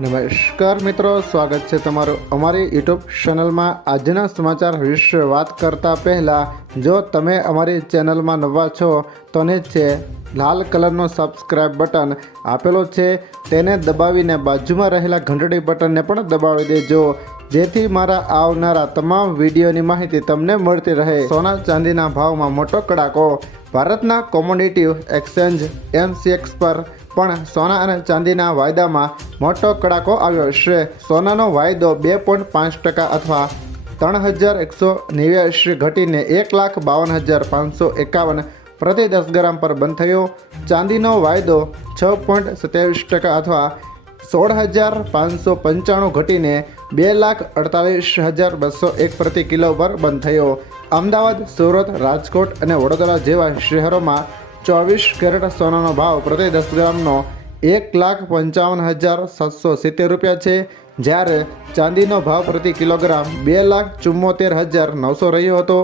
નમસ્કાર મિત્રો, સ્વાગત છે તમારું અમારી યુટ્યુબ ચેનલમાં। આજના સમાચાર વિશે વાત કરતા પહેલાં જો તમે અમારી ચેનલમાં નવા છો તો નીચે લાલ કલરનો સબસ્ક્રાઇબ બટન આપેલો છે તેને દબાવીને બાજુમાં રહેલા ઘંટડી બટનને પણ દબાવી દેજો, જેથી મારા આવનારા તમામ વિડીયોની માહિતી તમને મળતી રહે। સોના ચાંદીના ભાવમાં મોટો કડાકો। ભારતના કોમોડિટી એક્સચેન્જ MCX પર પણ સોના અને ચાંદીના વાયદામાં મોટો કડાકો આવ્યો છે। સોનાનો વાયદો 2.5% અથવા 3,189 ઘટીને 1,52,551 પ્રતિ 10 ગ્રામ પર બંધ થયો। ચાંદીનો વાયદો 6.27% અથવા 16,595 ઘટીને 2,48,201 પ્રતિ કિલો પર બંધ થયો। અમદાવાદ, સુરત, રાજકોટ અને વડોદરા જેવા શહેરોમાં 24 કેરેટ સોનાનો ભાવ પ્રતિ 10 ગ્રામનો 1,55,770 રૂપિયા છે, જ્યારે ચાંદીનો ભાવ પ્રતિ કિલોગ્રામ 2,74,900 રહ્યો હતો।